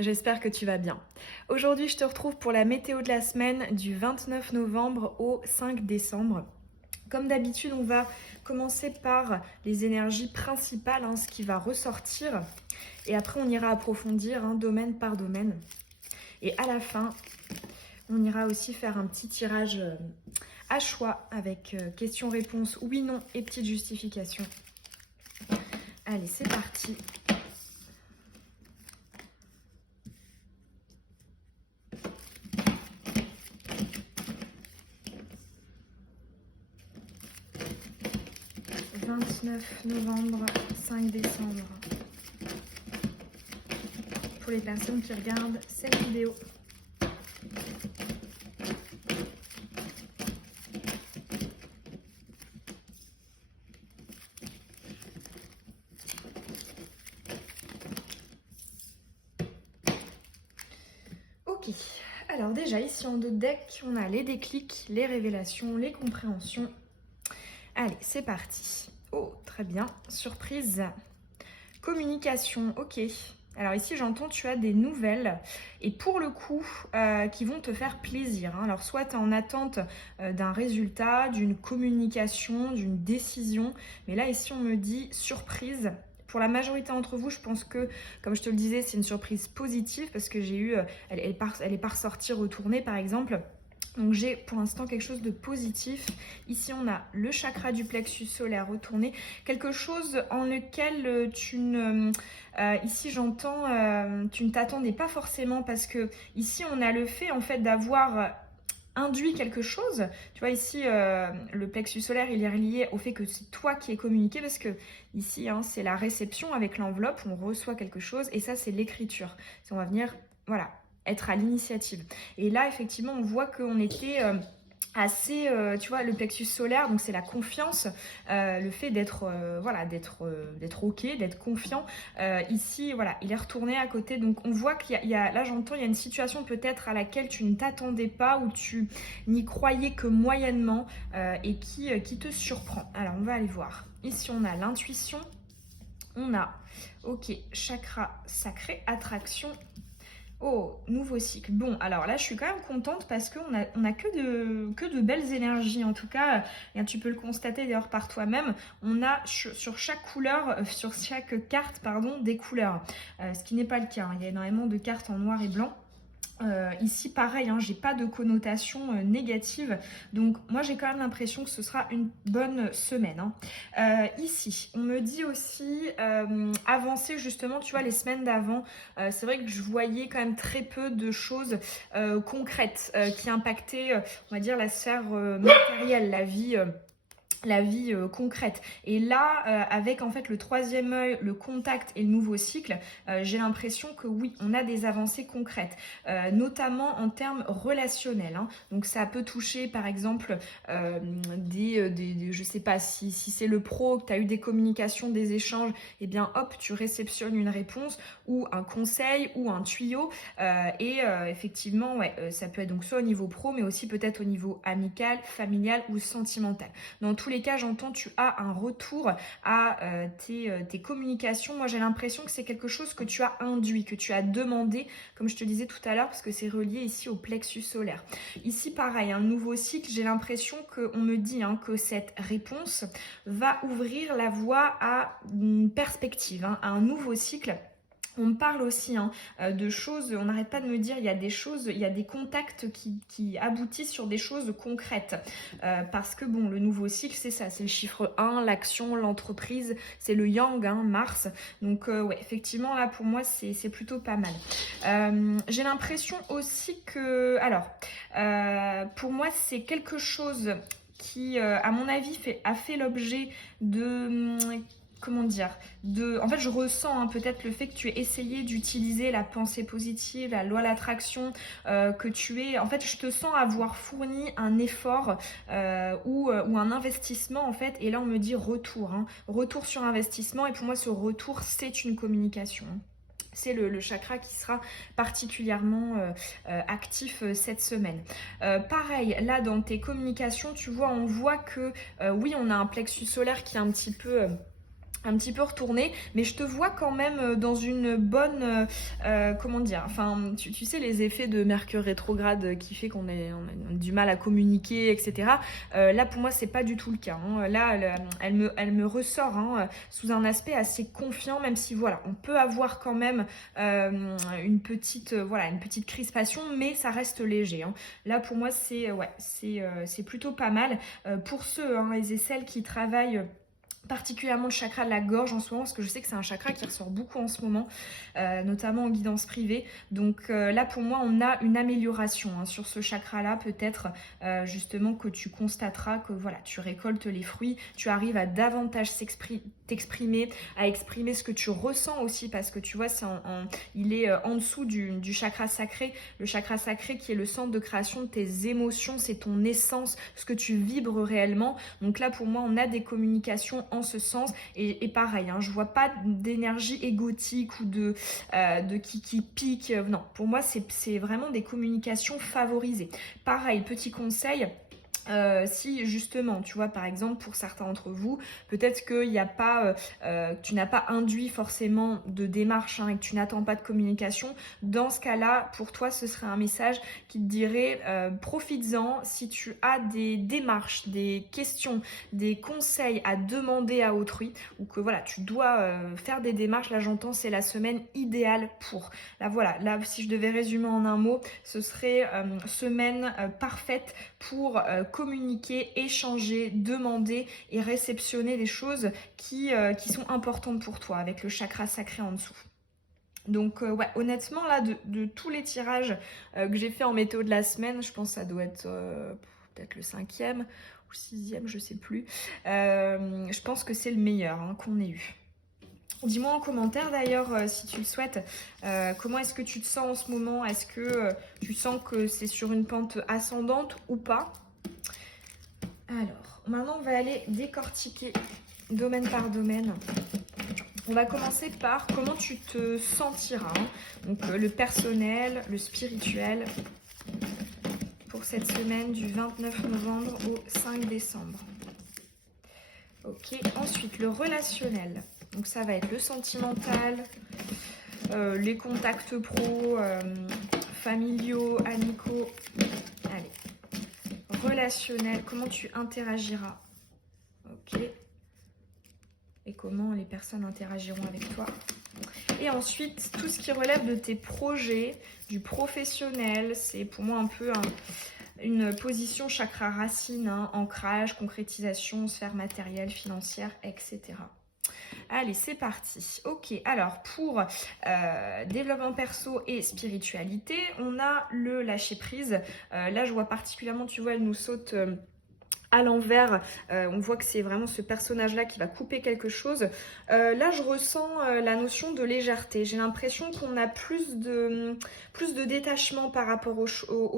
J'espère que tu vas bien. Aujourd'hui, je te retrouve pour la météo de la semaine du 29 novembre au 5 décembre. Comme d'habitude, on va commencer par les énergies principales, ce qui va ressortir. Et après, on ira approfondir domaine par domaine. Et à la fin, on ira aussi faire un petit tirage à choix avec questions-réponses, oui, non et petite justification. Allez, c'est parti. « 29 novembre, 5 décembre ». Pour les personnes qui regardent cette vidéo. Ok, alors déjà ici en dos de deck, on a les déclics, les révélations, les compréhensions. Allez, c'est parti. Oh, très bien. Surprise. Communication, ok. Alors ici, j'entends tu as des nouvelles et pour le coup, qui vont te faire plaisir. Alors soit tu es en attente d'un résultat, d'une communication, d'une décision. Mais là, ici, on me dit surprise. Pour la majorité d'entre vous, je pense que, comme je te le disais, c'est une surprise positive parce que j'ai eu, elle est pas ressortie retournée par exemple. Donc j'ai pour l'instant quelque chose de positif. Ici on a le chakra du plexus solaire retourné, quelque chose en lequel ici j'entends, tu ne t'attendais pas forcément parce que ici on a le fait en fait d'avoir induit quelque chose. Tu vois ici le plexus solaire il est relié au fait que c'est toi qui es communiqué parce que ici c'est la réception avec l'enveloppe, on reçoit quelque chose et ça c'est l'écriture. On va venir, voilà, être à l'initiative. Et là, effectivement, on voit qu'on était assez, tu vois, le plexus solaire, donc c'est la confiance, le fait d'être, voilà, d'être ok, d'être confiant. Ici, voilà, il est retourné à côté, donc on voit qu'il y a là j'entends, il y a une situation peut-être à laquelle tu ne t'attendais pas ou tu n'y croyais que moyennement et qui te surprend. Alors, on va aller voir. Ici, on a l'intuition, on a, ok, chakra sacré, attraction. Oh, nouveau cycle. Bon, alors là, je suis quand même contente parce on a que de belles énergies. En tout cas, et tu peux le constater d'ailleurs par toi-même. On a sur chaque couleur, sur chaque carte, pardon, des couleurs. Ce qui n'est pas le cas. Il y a énormément de cartes en noir et blanc. Ici pareil, j'ai pas de connotation négative, donc moi j'ai quand même l'impression que ce sera une bonne semaine. Ici on me dit aussi avancer justement, tu vois, les semaines d'avant, c'est vrai que je voyais quand même très peu de choses concrètes qui impactaient, on va dire, la sphère matérielle, la vie concrète. Et là, avec en fait le troisième œil, le contact et le nouveau cycle, j'ai l'impression que oui, on a des avancées concrètes, notamment en termes relationnels. Donc ça peut toucher par exemple je sais pas, si c'est le pro, que tu as eu des communications, des échanges, et bien hop, tu réceptionnes une réponse ou un conseil ou un tuyau. Effectivement, ouais, ça peut être donc soit au niveau pro, mais aussi peut-être au niveau amical, familial ou sentimental. Dans tous les cas, j'entends tu as un retour à tes communications. Moi, j'ai l'impression que c'est quelque chose que tu as induit, que tu as demandé, comme je te disais tout à l'heure, parce que c'est relié ici au plexus solaire. Ici, pareil, un nouveau cycle, j'ai l'impression qu'on me dit que cette réponse va ouvrir la voie à une perspective, à un nouveau cycle. On me parle aussi de choses, on n'arrête pas de me dire, il y a des choses, il y a des contacts qui aboutissent sur des choses concrètes. Parce que bon, le nouveau cycle, c'est ça, c'est le chiffre 1, l'action, l'entreprise, c'est le yang, Mars. Donc ouais, effectivement, là, pour moi, c'est plutôt pas mal. J'ai l'impression aussi que, alors, pour moi, c'est quelque chose qui, à mon avis, a fait l'objet de... comment dire, en fait je ressens peut-être le fait que tu aies essayé d'utiliser la pensée positive, la loi de l'attraction, que tu es, en fait je te sens avoir fourni un effort ou un investissement en fait, et là on me dit retour, retour sur investissement, et pour moi ce retour c'est une communication. C'est le chakra qui sera particulièrement actif cette semaine. Pareil, là dans tes communications, tu vois, on voit que oui, on a un plexus solaire qui est un petit peu un petit peu retourné, mais je te vois quand même dans une bonne, comment dire, enfin, tu sais, les effets de Mercure rétrograde qui fait on a du mal à communiquer, etc. Là, pour moi, c'est pas du tout le cas, hein. Là, elle me ressort, hein, sous un aspect assez confiant, même si, voilà, on peut avoir quand même voilà, une petite crispation, mais ça reste léger, hein. Là, pour moi, c'est plutôt pas mal. Pour ceux, hein, et celles qui travaillent particulièrement le chakra de la gorge en ce moment, parce que je sais que c'est un chakra qui ressort beaucoup en ce moment, notamment en guidance privée. Donc là, pour moi, on a une amélioration, hein, sur ce chakra-là, peut-être justement que tu constateras que voilà, tu récoltes les fruits, tu arrives à davantage t'exprimer, à exprimer ce que tu ressens aussi, parce que tu vois, il est en dessous du chakra sacré. Le chakra sacré qui est le centre de création de tes émotions, c'est ton essence, ce que tu vibres réellement. Donc là, pour moi, on a des communications en ce sens. Et pareil, hein, je vois pas d'énergie égotique ou de qui pique. Non, pour moi, c'est vraiment des communications favorisées. Pareil, petit conseil. Si justement, tu vois, par exemple, pour certains d'entre vous, peut-être qu'il n'y a pas, tu n'as pas induit forcément de démarche, hein, et que tu n'attends pas de communication, dans ce cas-là, pour toi, ce serait un message qui te dirait profites-en. Si tu as des démarches, des questions, des conseils à demander à autrui, ou que voilà, tu dois faire des démarches, là j'entends, c'est la semaine idéale pour. Là voilà, là si je devais résumer en un mot, ce serait semaine parfaite pour communiquer, échanger, demander et réceptionner des choses qui sont importantes pour toi, avec le chakra sacré en dessous. Donc ouais, honnêtement là, de tous les tirages que j'ai fait en météo de la semaine, je pense que ça doit être peut-être le 5e ou 6e, je sais plus. Je pense que c'est le meilleur, hein, qu'on ait eu. Dis-moi en commentaire d'ailleurs, si tu le souhaites, comment est-ce que tu te sens en ce moment? Est-ce que tu sens que c'est sur une pente ascendante ou pas? Alors, maintenant on va aller décortiquer domaine par domaine. On va commencer par comment tu te sentiras, hein. Donc le personnel, le spirituel, pour cette semaine du 29 novembre au 5 décembre. Ok, ensuite le relationnel. Donc ça va être le sentimental, les contacts pro, familiaux, amicaux. Allez, relationnel, comment tu interagiras. Ok. Et comment les personnes interagiront avec toi. Et ensuite, tout ce qui relève de tes projets, du professionnel, c'est pour moi un peu une position chakra racine, hein, ancrage, concrétisation, sphère matérielle, financière, etc. Allez, c'est parti. Ok, alors pour développement perso et spiritualité, on a le lâcher prise. Là, je vois particulièrement, tu vois, elle nous saute à l'envers, on voit que c'est vraiment ce personnage-là qui va couper quelque chose. Là, je ressens la notion de légèreté. J'ai l'impression qu'on a plus de détachement par rapport aux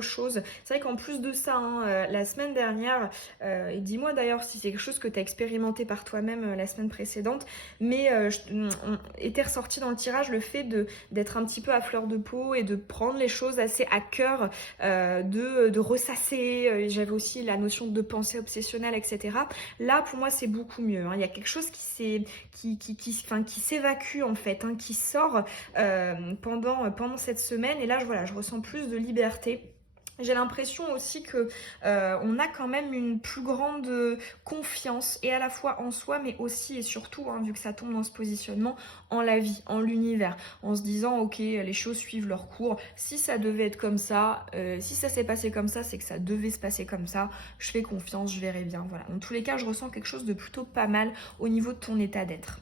choses. C'est vrai qu'en plus de ça, hein, la semaine dernière, et dis-moi d'ailleurs si c'est quelque chose que tu as expérimenté par toi-même la semaine précédente, mais était ressorti dans le tirage le fait d'être un petit peu à fleur de peau et de prendre les choses assez à cœur, de ressasser. J'avais aussi la notion de pensée obsessionnelle, etc. Là, pour moi, c'est beaucoup mieux, hein. Il y a quelque chose qui s'évacue en fait, hein, qui sort pendant cette semaine. Et là, je ressens plus de liberté. J'ai l'impression aussi que on a quand même une plus grande confiance, et à la fois en soi, mais aussi et surtout, hein, vu que ça tombe dans ce positionnement, en la vie, en l'univers, en se disant ok, les choses suivent leur cours. Si ça devait être comme ça, si ça s'est passé comme ça, c'est que ça devait se passer comme ça. Je fais confiance, je verrai bien. Voilà. Dans tous les cas, je ressens quelque chose de plutôt pas mal au niveau de ton état d'être.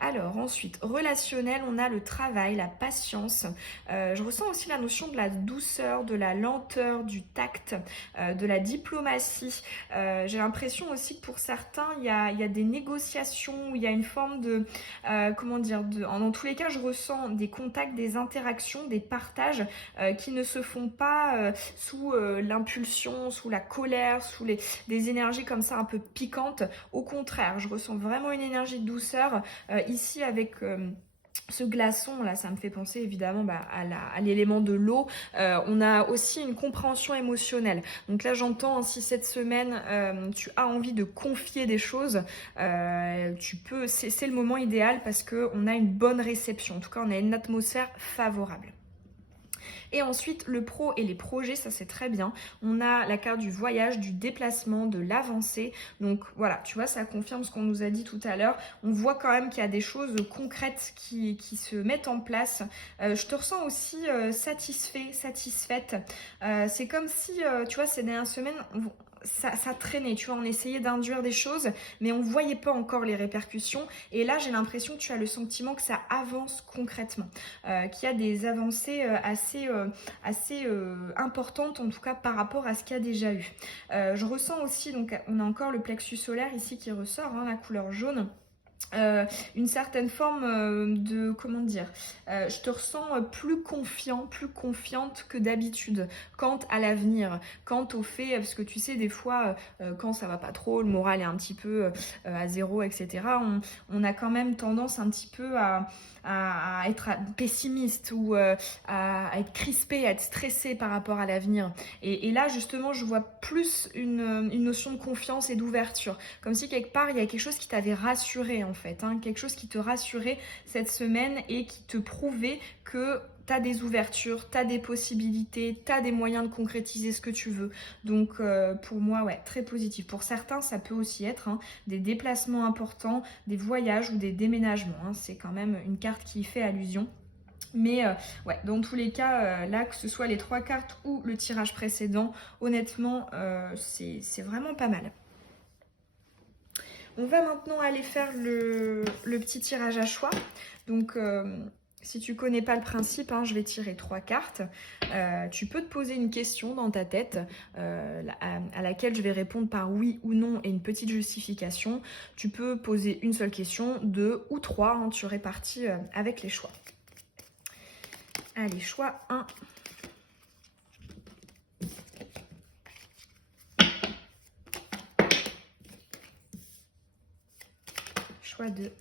Alors ensuite, relationnel, on a le travail, la patience. Je ressens aussi la notion de la douceur, de la lenteur, du tact, de la diplomatie. J'ai l'impression aussi que pour certains, il y a des négociations, où il y a une forme de, dans tous les cas, je ressens des contacts, des interactions, des partages qui ne se font pas sous l'impulsion, sous la colère, des énergies comme ça un peu piquantes. Au contraire, je ressens vraiment une énergie de douceur. Ici avec Ce glaçon là, ça me fait penser évidemment à l'élément de l'eau. On a aussi une compréhension émotionnelle. Donc là j'entends, si cette semaine tu as envie de confier des choses, tu peux, c'est le moment idéal parce qu'on a une bonne réception. En tout cas on a une atmosphère favorable. Et ensuite, le pro et les projets, ça c'est très bien. On a la carte du voyage, du déplacement, de l'avancée. Donc voilà, tu vois, ça confirme ce qu'on nous a dit tout à l'heure. On voit quand même qu'il y a des choses concrètes qui se mettent en place. Je te ressens aussi satisfait, satisfaite. C'est comme si, tu vois, ces dernières semaines, ça traînait, tu vois, on essayait d'induire des choses, mais on ne voyait pas encore les répercussions. Et là, j'ai l'impression que tu as le sentiment que ça avance concrètement, qu'il y a des avancées assez importantes, en tout cas par rapport à ce qu'il y a déjà eu. Je ressens aussi, donc on a encore le plexus solaire ici qui ressort, hein, la couleur jaune. Une certaine forme de, comment dire, je te ressens plus confiant, plus confiante que d'habitude quant à l'avenir, quant au fait, parce que tu sais des fois quand ça va pas trop, le moral est un petit peu à zéro, etc. On a quand même tendance un petit peu à être pessimiste ou à être crispé, à être stressé par rapport à l'avenir. Et là justement je vois plus une notion de confiance et d'ouverture, comme si quelque part il y a quelque chose qui t'avait rassuré en fait, hein, quelque chose qui te rassurait cette semaine et qui te prouvait que t'as des ouvertures, t'as des possibilités, t'as des moyens de concrétiser ce que tu veux. Donc pour moi, ouais, très positif. Pour certains, ça peut aussi être des déplacements importants, des voyages ou des déménagements, hein. C'est quand même une carte qui y fait allusion. Mais ouais, dans tous les cas, là, que ce soit les 3 cartes ou le tirage précédent, honnêtement, c'est vraiment pas mal. On va maintenant aller faire le petit tirage à choix. Donc, si tu connais pas le principe, je vais tirer 3 cartes. Tu peux te poser une question dans ta tête à laquelle je vais répondre par oui ou non et une petite justification. Tu peux poser une seule question, 2 ou 3. Tu répartis avec les choix. Allez, choix 1. Choix 2.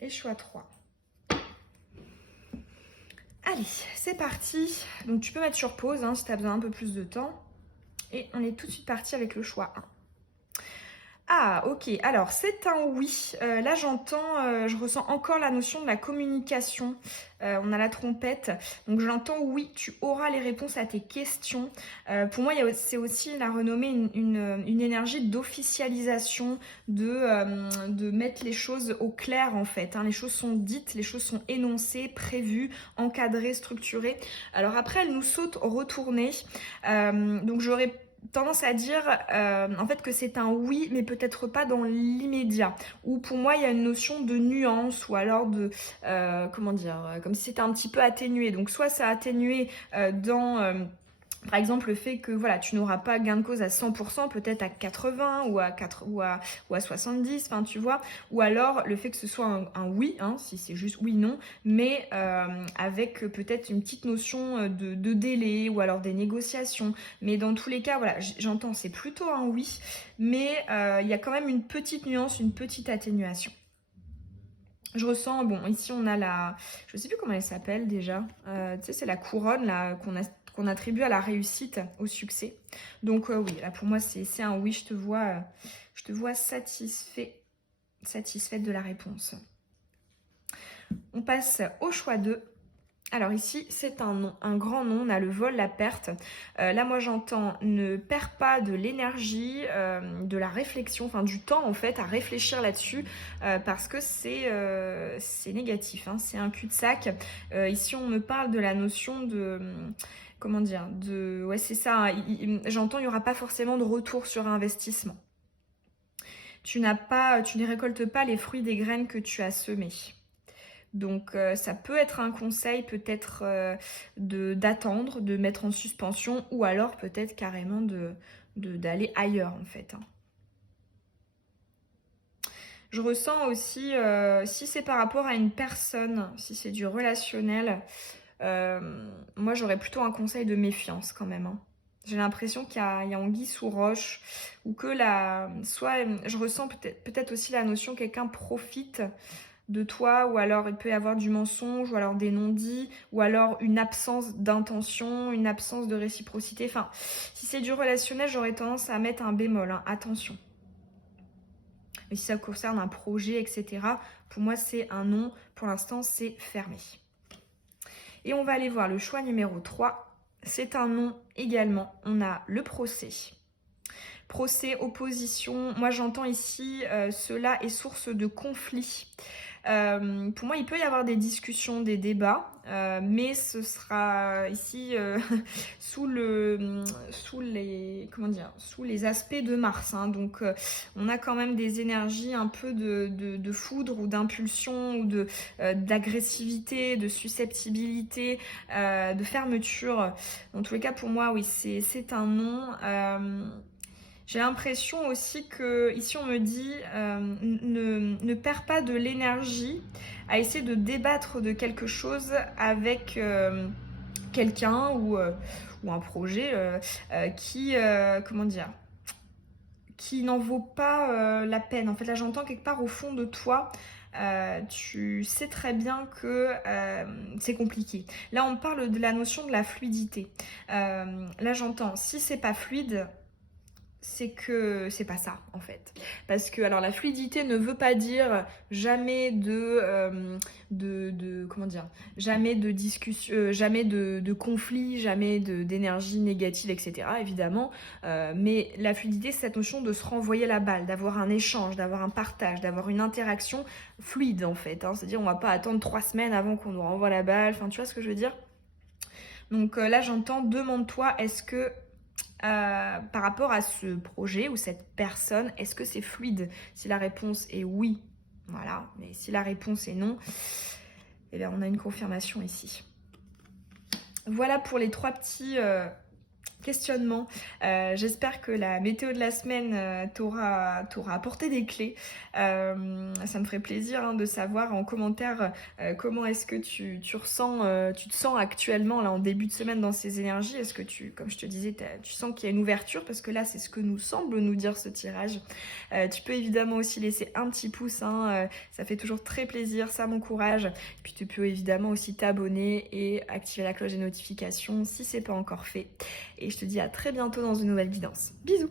Et choix 3. Allez, c'est parti. Donc tu peux mettre sur pause si tu as besoin un peu plus de temps. Et on est tout de suite parti avec le choix 1. Ah, ok. Alors, c'est un oui. Là, j'entends, je ressens encore la notion de la communication. On a la trompette. Donc, j'entends oui, tu auras les réponses à tes questions. Pour moi, c'est aussi la renommée une énergie d'officialisation, de mettre les choses au clair, en fait. Les choses sont dites, les choses sont énoncées, prévues, encadrées, structurées. Alors, après, elles nous sautent retournées. Donc, j'aurais tendance à dire en fait que c'est un oui mais peut-être pas dans l'immédiat, ou pour moi il y a une notion de nuance ou alors de comment dire, comme si c'était un petit peu atténué, donc soit ça a atténué dans par exemple le fait que voilà, tu n'auras pas gain de cause à 100%, peut-être à 80 ou à 70, enfin tu vois, ou alors le fait que ce soit un oui, si c'est juste oui non, mais avec peut-être une petite notion de délai ou alors des négociations. Mais dans tous les cas, voilà, j'entends c'est plutôt un oui, mais il y a quand même une petite nuance, une petite atténuation. Je ressens, bon, ici on a je sais plus comment elle s'appelle déjà, tu sais, c'est la couronne là qu'on attribue à la réussite, au succès. Donc oui, là pour moi c'est un oui, je te vois satisfaite de la réponse. On passe au choix 2. Alors ici, c'est un nom, un grand nom, on a le vol, la perte. Là, moi, j'entends ne perds pas de l'énergie, de la réflexion, enfin du temps en fait à réfléchir là-dessus, parce que c'est négatif, c'est un cul-de-sac. Ici, on me parle de la notion de... comment dire, ouais, c'est ça, j'entends, il n'y aura pas forcément de retour sur investissement. Tu ne récoltes pas les fruits des graines que tu as semées. Donc ça peut être un conseil peut-être d'attendre, de mettre en suspension, ou alors peut-être carrément d'aller ailleurs en fait. Je ressens aussi, si c'est par rapport à une personne, si c'est du relationnel, moi j'aurais plutôt un conseil de méfiance quand même. J'ai l'impression il y a anguille sous roche, ou que soit je ressens peut-être aussi la notion que quelqu'un profite de toi, ou alors il peut y avoir du mensonge, ou alors des non-dits, ou alors une absence d'intention, une absence de réciprocité. Enfin, si c'est du relationnel, j'aurais tendance à mettre un bémol, hein, attention. Mais si ça concerne un projet, etc., pour moi, c'est un non. Pour l'instant, c'est fermé. Et on va aller voir le choix numéro 3. C'est un non également. On a le procès. Procès, opposition. Moi, j'entends ici, cela est source de conflit. Pour moi, il peut y avoir des discussions, des débats, mais ce sera ici sous les aspects de Mars, hein. Donc, on a quand même des énergies un peu de foudre ou d'impulsion ou d'agressivité, de susceptibilité, de fermeture. Dans tous les cas, pour moi, oui, c'est un non. J'ai l'impression aussi que, ici on me dit, ne perds pas de l'énergie à essayer de débattre de quelque chose avec quelqu'un ou un projet qui n'en vaut pas la peine. En fait, là j'entends quelque part au fond de toi, tu sais très bien que c'est compliqué. Là on parle de la notion de la fluidité. Là j'entends, si c'est pas fluide, c'est que c'est pas ça en fait. Parce que alors la fluidité ne veut pas dire jamais jamais de discussion, jamais de conflit, jamais d'énergie négative, etc. évidemment. Mais la fluidité, c'est cette notion de se renvoyer la balle, d'avoir un échange, d'avoir un partage, d'avoir une interaction fluide en fait, hein. C'est-à-dire on va pas attendre 3 semaines avant qu'on nous renvoie la balle, enfin tu vois ce que je veux dire. Donc là j'entends, demande-toi, est-ce que par rapport à ce projet ou cette personne, est-ce que c'est fluide? Si la réponse est oui, voilà. Mais si la réponse est non, eh bien on a une confirmation ici. Voilà pour les 3 petits questionnements. J'espère que la météo de la semaine t'aura apporté des clés. Ça me ferait plaisir, hein, de savoir en commentaire comment est-ce que tu te sens actuellement là en début de semaine dans ces énergies. Est-ce que comme je te disais, tu sens qu'il y a une ouverture? Parce que là, c'est ce que nous semble nous dire ce tirage. Tu peux évidemment aussi laisser un petit pouce, hein, ça fait toujours très plaisir, ça m'encourage. Puis tu peux évidemment aussi t'abonner et activer la cloche des notifications si c'est pas encore fait. Et je te dis à très bientôt dans une nouvelle guidance. Bisous!